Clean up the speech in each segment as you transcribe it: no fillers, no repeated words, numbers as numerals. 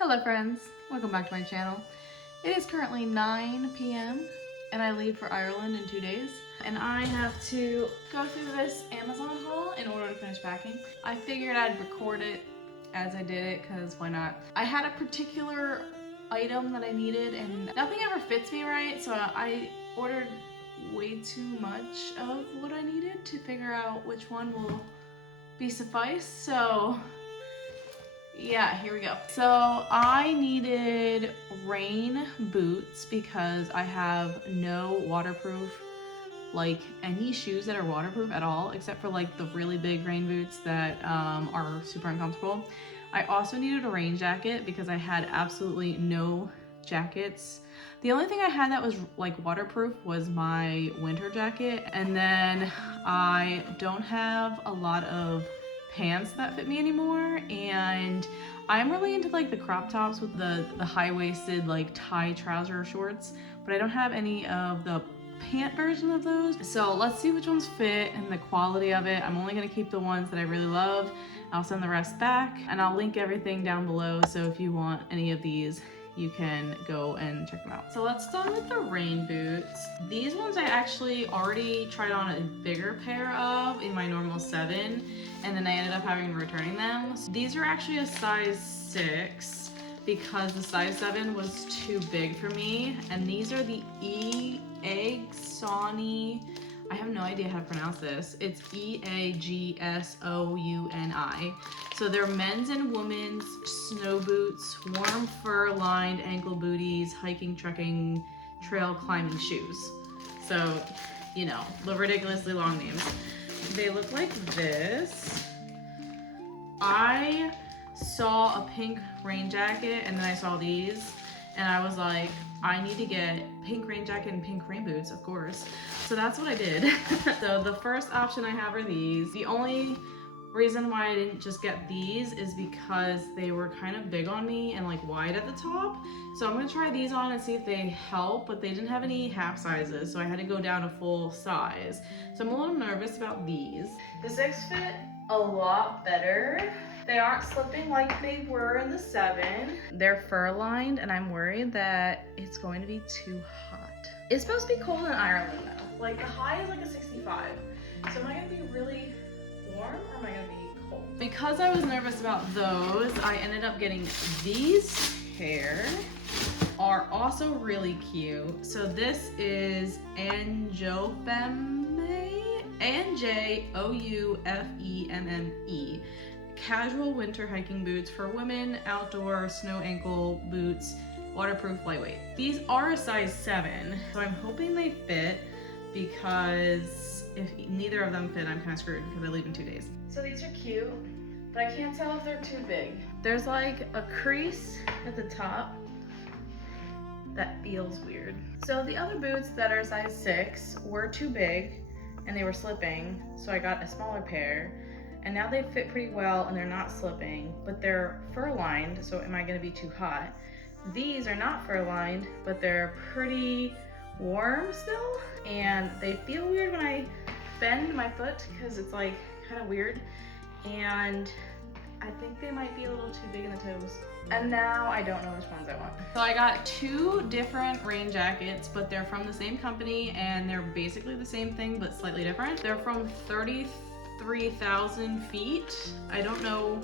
Hello friends, welcome back to my channel. It is currently 9 p.m. and I leave for Ireland in 2 days. And I have to go through this Amazon haul in order to finish packing. I figured I'd record it as I did it because why not? I had a particular item that I needed and nothing ever fits me right, so I ordered way too much of what I needed to figure out which one will be suffice. So yeah, here we go. So I needed rain boots because I have no waterproof, like any shoes that are waterproof at all, except for like the really big rain boots that are super uncomfortable. I also needed a rain jacket because I had absolutely no jackets. The only thing I had that was like waterproof was my winter jacket. And then I don't have a lot of pants that fit me anymore, and I'm really into like the crop tops with the high-waisted like tie trouser shorts, but I don't have any of the pant version of those. So let's see which ones fit and the quality of it. I'm only gonna keep the ones that I really love. I'll send the rest back and I'll link everything down below, so if you want any of these you can go and check them out. So let's start with the rain boots. These ones I actually already tried on a bigger pair of in my normal 7, and then I ended up having returning them. So these are actually a size 6 because the size 7 was too big for me. And these are the Eagsoni. I have no idea how to pronounce this. It's Eagsouni. So they're men's and women's snow boots, warm fur lined ankle booties, hiking, trekking, trail climbing shoes. So, you know, the ridiculously long names. They look like this. I saw a pink rain jacket and then I saw these and I was like, I need to get pink rain jacket and pink rain boots, of course. So that's what I did. So the first option I have are these. The only reason why I didn't just get these is because they were kind of big on me and like wide at the top. So I'm gonna try these on and see if they help, but they didn't have any half sizes, so I had to go down to full size. So I'm a little nervous about these. The 6 fit a lot better. They aren't slipping like they were in the 7. They're fur lined and I'm worried that it's going to be too hot. It's supposed to be cold in Ireland though. Like the high is like a 65. So am I gonna be really warm or am I gonna be cold? Because I was nervous about those, I ended up getting these pair. Are also really cute. So this is Anjoufemme, casual winter hiking boots for women, outdoor snow ankle boots, waterproof, lightweight. These are a size 7, so I'm hoping they fit, because if neither of them fit, I'm kind of screwed because I leave in 2 days. So these are cute, but I can't tell if they're too big. There's like a crease at the top that feels weird. So the other boots that are size 6 were too big and they were slipping, so I got a smaller pair, and now they fit pretty well and they're not slipping, but they're fur lined, so am I gonna be too hot? These are not fur lined, but they're pretty warm still, and they feel weird when I bend my foot because it's like kind of weird, and I think they might be a little too big in the toes. And now I don't know which ones I want. So I got 2 different rain jackets, but they're from the same company and they're basically the same thing but slightly different. They're from 33,000 feet. I don't know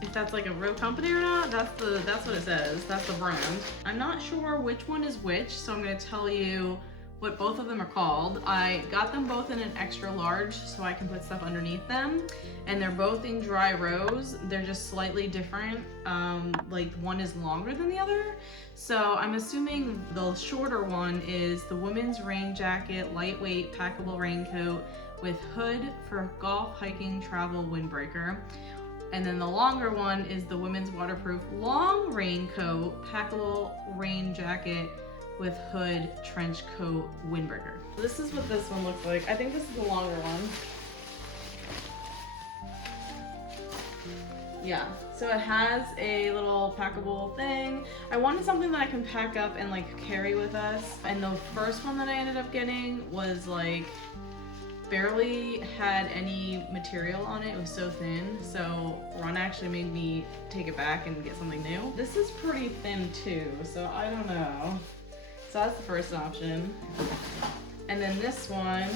if that's like a real company or not. That's what it says. That's the brand. I'm not sure which one is which, so I'm gonna tell you what both of them are called. I got them both in an extra large so I can put stuff underneath them, and they're both in dry rose. They're just slightly different. Like one is longer than the other. So I'm assuming the shorter one is the women's rain jacket, lightweight packable raincoat with hood for golf, hiking, travel, windbreaker. And then the longer one is the women's waterproof long raincoat, packable rain jacket with hood, trench coat, windbreaker. This is what this one looks like. I think this is the longer one. Yeah, so it has a little packable thing. I wanted something that I can pack up and like carry with us. And the first one that I ended up getting was like barely had any material on it. It was so thin. So Ron actually made me take it back and get something new. This is pretty thin too, so I don't know. So that's the first option. And then this one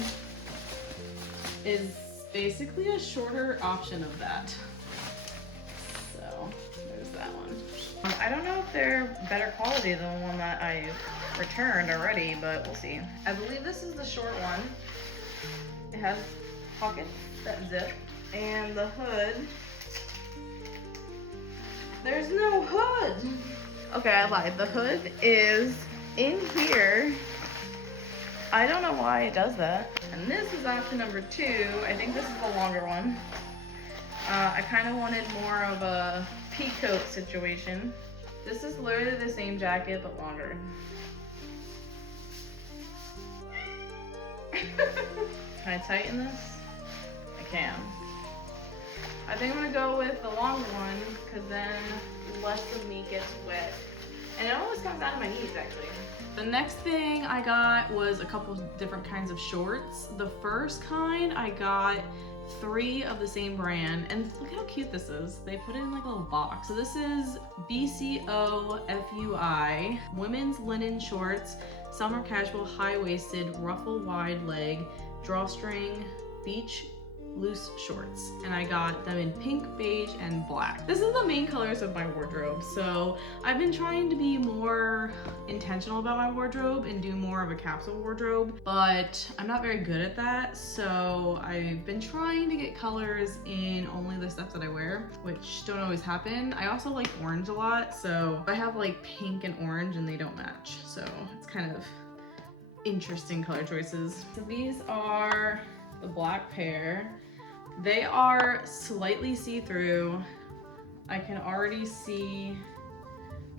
is basically a shorter option of that. So there's that one. I don't know if they're better quality than the one that I returned already, but we'll see. I believe this is the short one. It has pockets that zip, and the hood, there's no hood. Okay, I lied. The hood is in here. I don't know why it does that. And this is option number 2. I think this is the longer one. I kind of wanted more of a peacoat situation. This is literally the same jacket, but longer. Can I tighten this? I can. I think I'm gonna go with the longer one, because then less of me gets wet. And it almost comes down to my knees, actually. The next thing I got was a couple different kinds of shorts. The first kind, I got 3 of the same brand, and look how cute this is. They put it in like a little box. So this is BCOFUI, women's linen shorts, summer casual, high-waisted, ruffle wide leg, drawstring, beach loose shorts, and I got them in pink, beige, and black. This is the main colors of my wardrobe, so I've been trying to be more intentional about my wardrobe and do more of a capsule wardrobe, but I'm not very good at that, so I've been trying to get colors in only the stuff that I wear, which don't always happen. I also like orange a lot, so I have like pink and orange and they don't match, so it's kind of interesting color choices. So these are the black pair. They are slightly see-through. I can already see,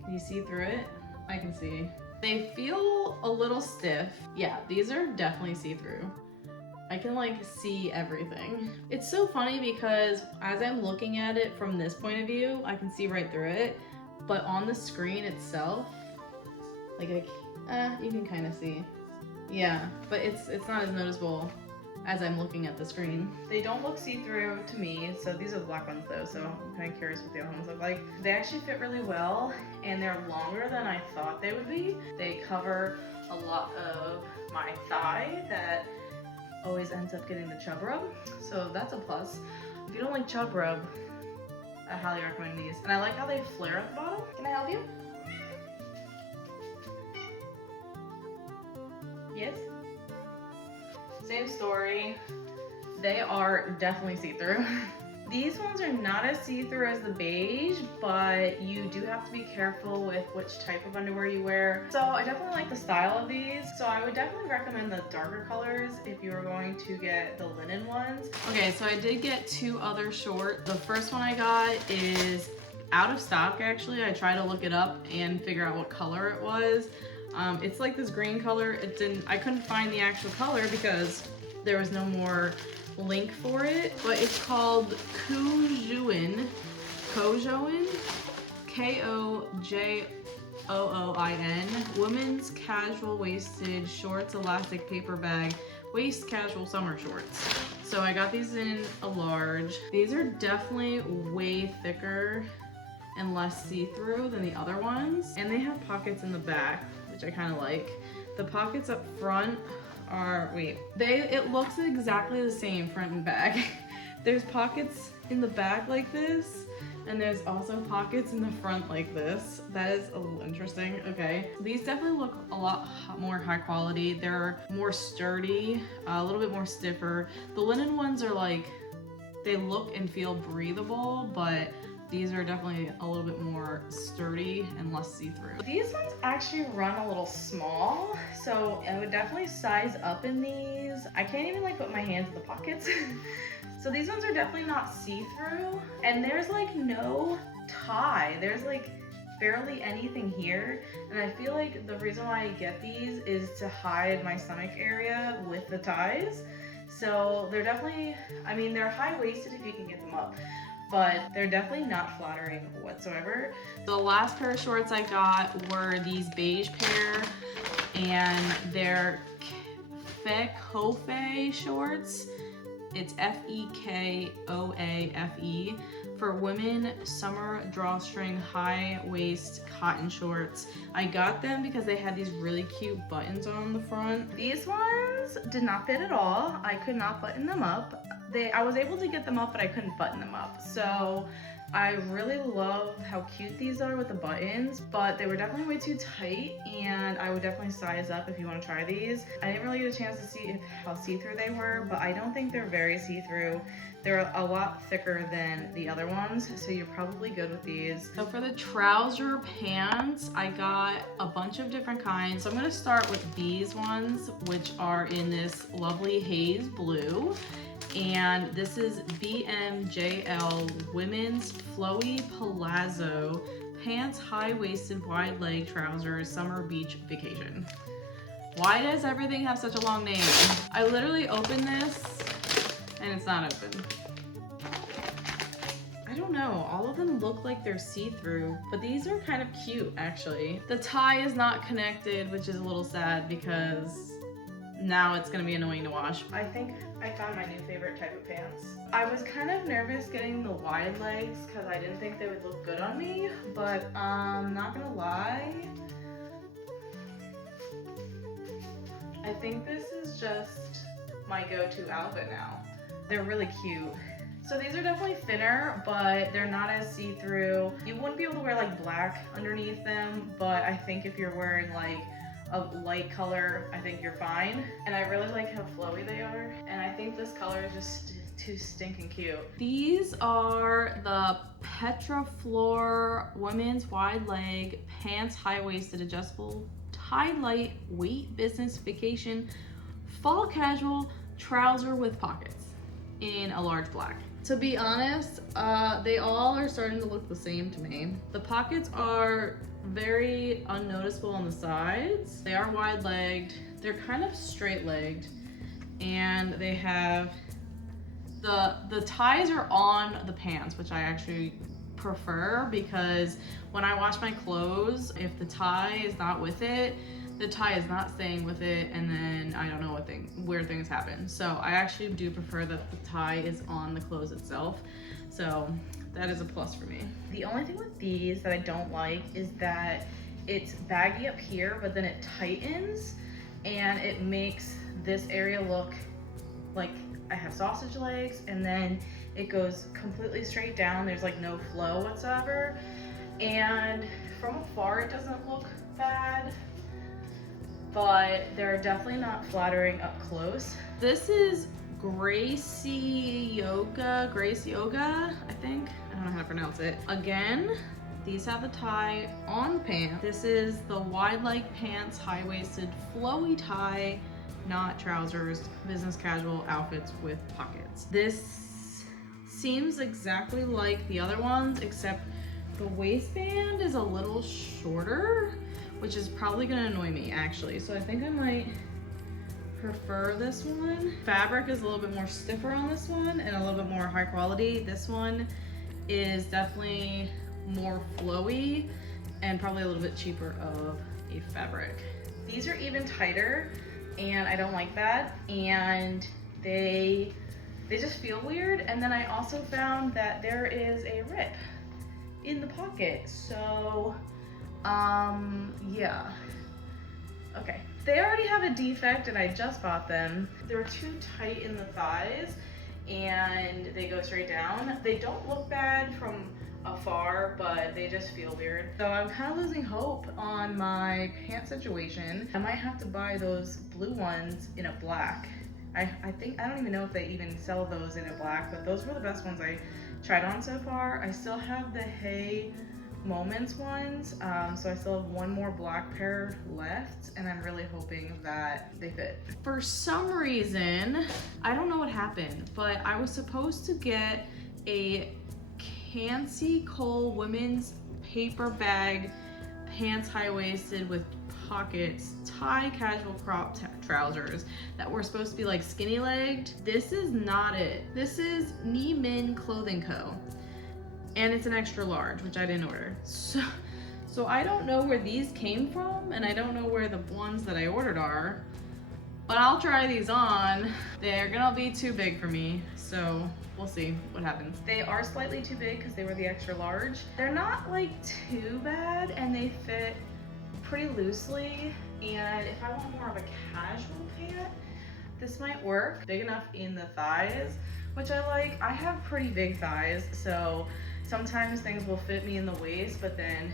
can you see through it? I can see. They feel a little stiff. Yeah, these are definitely see-through. I can like see everything. It's so funny because as I'm looking at it from this point of view, I can see right through it, but on the screen itself, like you can kind of see. Yeah, but it's not as noticeable as I'm looking at the screen. They don't look see-through to me, so these are the black ones though, so I'm kind of curious what the other ones look like. They actually fit really well, and they're longer than I thought they would be. They cover a lot of my thigh that always ends up getting the chub rub, so that's a plus. If you don't like chub rub, I highly recommend these. And I like how they flare at the bottom. Can I help you? Yes? Same story. They are definitely see-through. These ones are not as see-through as the beige, but you do have to be careful with which type of underwear you wear. So I definitely like the style of these. So I would definitely recommend the darker colors if you were going to get the linen ones. Okay, so I did get 2 other shorts. The first one I got is out of stock actually. I tried to look it up and figure out what color it was. It's like this green color. I couldn't find the actual color because there was no more link for it, but it's called Kojoin, K-O-J-O-O-I-N, women's casual waisted shorts, elastic paper bag, waist casual summer shorts. So I got these in a large. These are definitely way thicker and less see-through than the other ones, and they have pockets in the back, which I kind of like. The pockets up front are, it looks exactly the same front and back. There's pockets in the back like this, and there's also pockets in the front like this. That is a little interesting. Okay, these definitely look a lot more high quality. They're more sturdy, a little bit more stiffer. The linen ones are like, they look and feel breathable, but these are definitely a little bit more sturdy and less see-through. These ones actually run a little small, so I would definitely size up in these. I can't even like put my hands in the pockets. So these ones are definitely not see-through, and there's like no tie. There's like barely anything here, and I feel like the reason why I get these is to hide my stomach area with the ties. So they're definitely, I mean, they're high-waisted if you can get them up, but they're definitely not flattering whatsoever. The last pair of shorts I got were these beige pair, and they're Fekofe shorts. It's Fekoafe for women summer drawstring high waist cotton shorts. I got them because they had these really cute buttons on the front. These ones did not fit at all. I could not button them up. I was able to get them up, but I couldn't button them up. So I really love how cute these are with the buttons, but they were definitely way too tight, and I would definitely size up if you want to try these. I didn't really get a chance to see how see-through they were, but I don't think they're very see-through. They're a lot thicker than the other ones, so you're probably good with these. So for the trouser pants, I got a bunch of different kinds. So I'm gonna start with these ones, which are in this lovely haze blue. And this is BMJL Women's Flowy Palazzo Pants, High-Waisted Wide Leg Trousers, Summer Beach Vacation. Why does everything have such a long name? I literally opened this and it's not open. I don't know, all of them look like they're see-through, but these are kind of cute actually. The tie is not connected, which is a little sad because now it's gonna be annoying to wash. I think I found my new favorite type of pants. I was kind of nervous getting the wide legs because I didn't think they would look good on me, but not gonna lie, I think this is just my go-to outfit now. They're really cute. So these are definitely thinner, but they're not as see-through. You wouldn't be able to wear like black underneath them, but I think if you're wearing like a light color, I think you're fine. And I really like how flowy they are. And I think this color is just too stinking cute. These are the Petroflor Women's Wide Leg Pants, High-Waisted Adjustable Tie Light Weight Business Vacation Fall Casual Trouser with Pockets in a large black. To be honest, they all are starting to look the same to me. The pockets are very unnoticeable on the sides. They are wide-legged. They're kind of straight-legged, and they have the ties are on the pants, which I actually prefer because when I wash my clothes, if the tie is not with it, the tie is not staying with it, and then I don't know what weird things happen. So I actually do prefer that the tie is on the clothes itself. So that is a plus for me. The only thing with these that I don't like is that it's baggy up here, but then it tightens and it makes this area look like I have sausage legs, and then it goes completely straight down. There's like no flow whatsoever. And from afar, it doesn't look bad, but they're definitely not flattering up close. This is Gracie Yoga, I think. I don't know how to pronounce it. Again, these have the tie on the pant. This is the wide leg pants, high-waisted, flowy tie, not trousers, business casual outfits with pockets. This seems exactly like the other ones, except the waistband is a little shorter, which is probably gonna annoy me actually. So I think I might prefer this one. Fabric is a little bit more stiffer on this one and a little bit more high quality. This one is definitely more flowy and probably a little bit cheaper of a fabric. These are even tighter and I don't like that, and they just feel weird. And then I also found that there is a rip in the pocket, so yeah, okay. They already have a defect and I just bought them. They're too tight in the thighs and they go straight down. They don't look bad from afar, but they just feel weird. So I'm kind of losing hope on my pant situation. I might have to buy those blue ones in a black. I think, I don't even know if they even sell those in a black, but those were the best ones I tried on so far. I still have the Hey Moments ones, so I still have one more black pair left, and I'm really hoping that they fit. For some reason, I don't know what happened, but I was supposed to get a Cancy Cole women's paper bag pants, high-waisted with pockets, tie casual crop trousers that were supposed to be like skinny legged. This is not it. This is Knee Min Clothing Co. And it's an extra large, which I didn't order. So I don't know where these came from, and I don't know where the ones that I ordered are, But I'll try these on. They're gonna be too big for me, so we'll see what happens. They are slightly too big because they were the extra large. They're not like too bad and they fit pretty loosely. And if I want more of a casual pant, this might work. Big enough in the thighs, which I like. I have pretty big thighs, so sometimes things will fit me in the waist, but then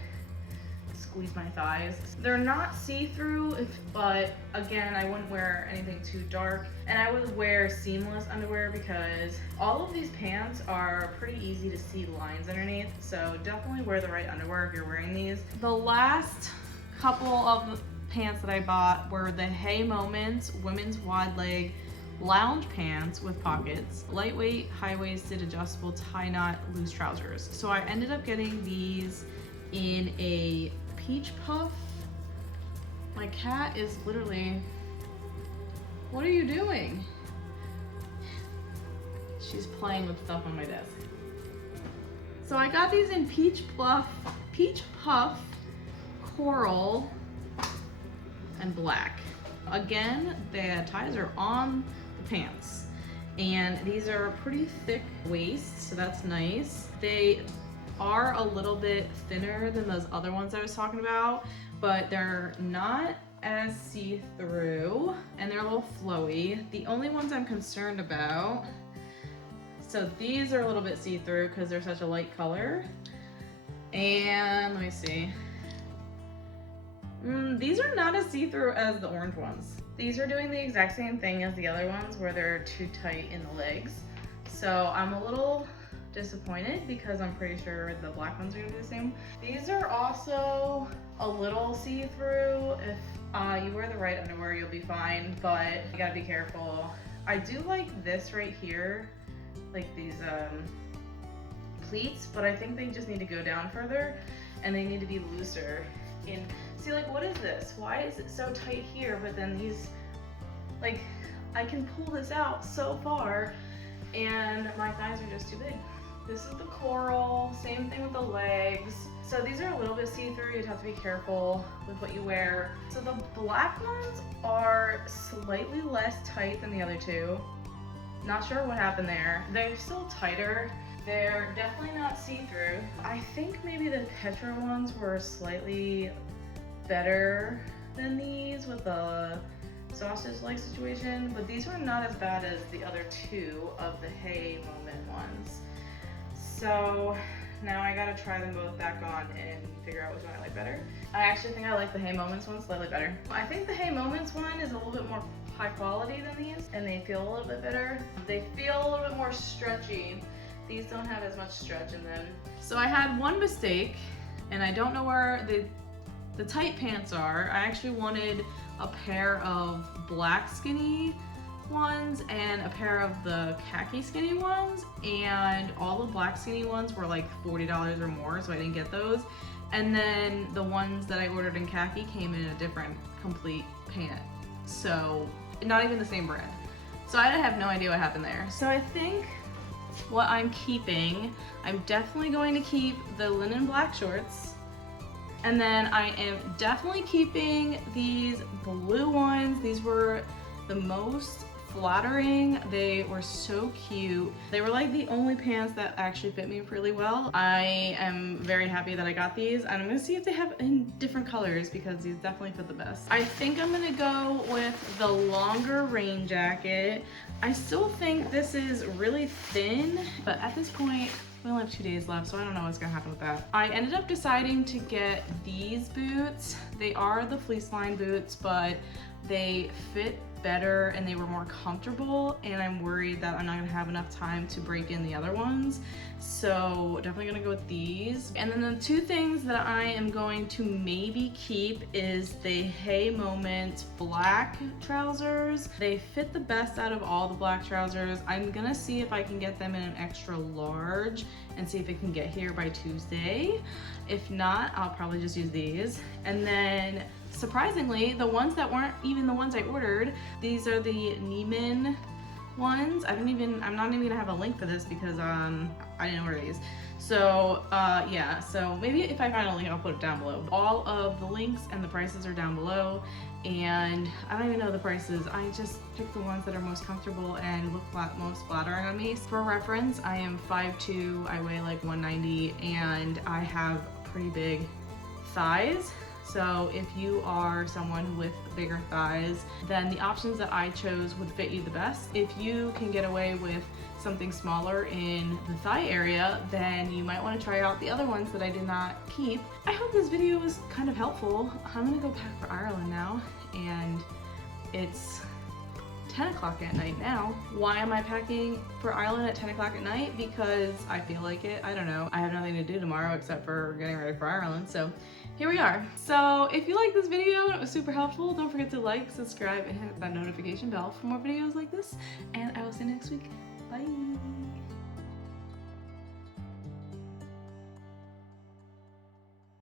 squeeze my thighs. They're not see-through, but again, I wouldn't wear anything too dark. And I would wear seamless underwear because all of these pants are pretty easy to see lines underneath. So definitely wear the right underwear if you're wearing these. The last couple of pants that I bought were the Hey Moments women's wide leg lounge pants with pockets, lightweight, high-waisted, adjustable tie knot, loose trousers. So I ended up getting these in a peach puff. My cat is literally, what are you doing? She's playing with stuff on my desk. So I got these in peach puff, coral, and black. Again, the ties are on the pants. And these are pretty thick waist, so that's nice. They are a little bit thinner than those other ones I was talking about, but they're not as see-through and they're a little flowy. The only ones I'm concerned about, so these are a little bit see-through because they're such a light color. And let me see. These are not as see-through as the orange ones. These are doing the exact same thing as the other ones where they're too tight in the legs. So I'm a little disappointed because I'm pretty sure the black ones are gonna be the same. These are also a little see-through. If you wear the right underwear, you'll be fine, but you gotta be careful. I do like this right here, like these pleats, but I think they just need to go down further and they need to be looser. And see, like, what is this? Why is it so tight here, but then these, like, I can pull this out so far and my thighs are just too big. This is the coral, same thing with the legs. So these are a little bit see-through, you'd have to be careful with what you wear. So the black ones are slightly less tight than the other two. Not sure what happened there. They're still tighter. They're definitely not see-through. I think maybe the Petra ones were slightly better than these with the sausage leg situation, but these were not as bad as the other two of the Hey Moment ones. So now I gotta try them both back on and figure out which one I like better. I actually think I like the Hey Moments one slightly better. I think the Hey Moments one is a little bit more high quality than these, and they feel a little bit better. They feel a little bit more stretchy. These don't have as much stretch in them. So I had one mistake, and I don't know where the tight pants are. I actually wanted a pair of black skinny ones and a pair of the khaki skinny ones, and all the black skinny ones were like $40 or more, so I didn't get those. And then the ones that I ordered in khaki came in a different complete pant, so not even the same brand. So I have no idea what happened there. So I think what I'm keeping, I'm definitely going to keep the linen black shorts, and then I am definitely keeping these blue ones. These were the most flattering. They were so cute. They were like the only pants that actually fit me really well. I am very happy that I got these, and I'm gonna see if they have in different colors because these definitely fit the best. I think I'm gonna go with the longer rain jacket. I still think this is really thin, but at this point, we only have 2 days left, so I don't know what's gonna happen with that. I ended up deciding to get these boots. They are the fleece line boots, but they fit better and they were more comfortable, and I'm worried that I'm not gonna have enough time to break in the other ones. So definitely gonna go with these. And then the two things that I am going to maybe keep is the Hey Moment black trousers. They fit the best out of all the black trousers. I'm gonna see if I can get them in an extra large and see if it can get here by Tuesday. If not, I'll probably just use these. And then surprisingly, the ones that weren't even the ones I ordered, these are the Neiman ones. I'm not even gonna have a link for this because I didn't order these. So yeah, so maybe if I find a link I'll put it down below. All of the links and the prices are down below, and I don't even know the prices. I just picked the ones that are most comfortable and look most flattering on me. For reference, I am 5'2", I weigh like 190, and I have pretty big thighs. So if you are someone with bigger thighs, then the options that I chose would fit you the best. If you can get away with something smaller in the thigh area, then you might want to try out the other ones that I did not keep. I hope this video was kind of helpful. I'm gonna go pack for Ireland now, and it's 10 o'clock at night now. Why am I packing for Ireland at 10 o'clock at night? Because I feel like it. I don't know. I have nothing to do tomorrow except for getting ready for Ireland, so here we are. So if you like this video and it was super helpful, don't forget to like, subscribe, and hit that notification bell for more videos like this, and I will see you next week. Bye.